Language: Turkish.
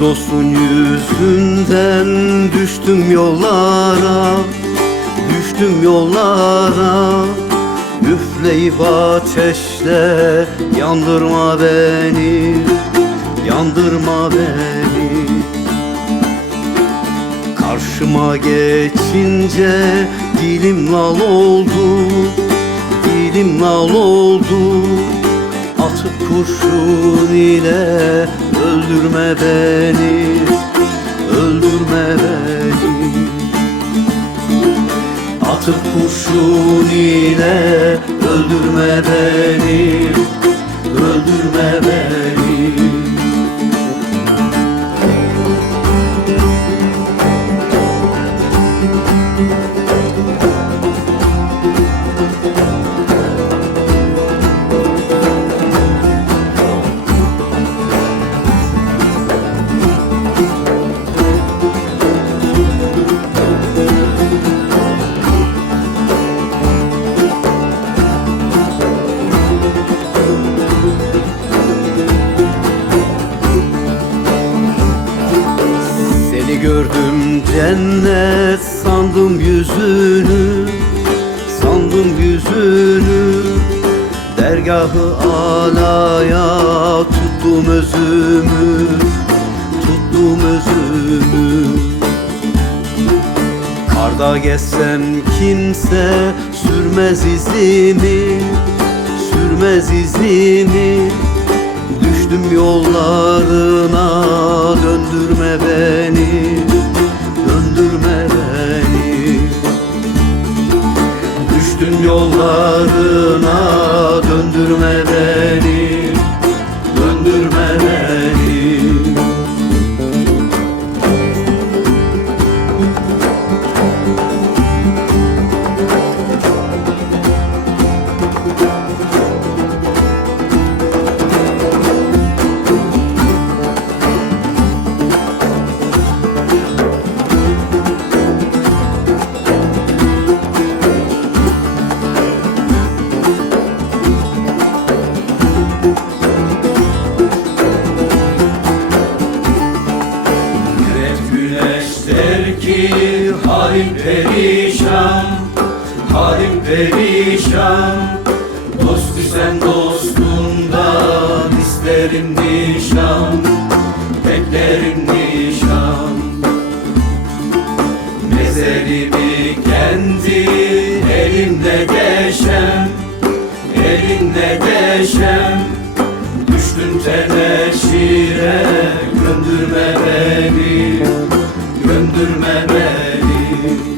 dostun yüzünden düştüm yollara Düştüm yollara. Üfleyip ateşle Yandırma beni Yandırma beni. Karşıma geçince Dilim lal oldu Dilim lal oldu Atıp kurşun ile Öldürme beni Öldürme beni. Atıp kurşun ile Öldürme beni Öldürme beni cennet sandım yüzünü Sandım yüzünü. Dergahı alaya tuttum özümü Tuttum özümü. Karda gezsem kimse sürmez izimi Sürmez izimi. Düştüm yollarına yollarına döndürme halim perişan Halim perişan. Dost sen dostundan isterim nişan Beklerim nişan. Mezarimi kendi elimle deşem Elimle deşem. Düştüm teneşire Göndürme beni you.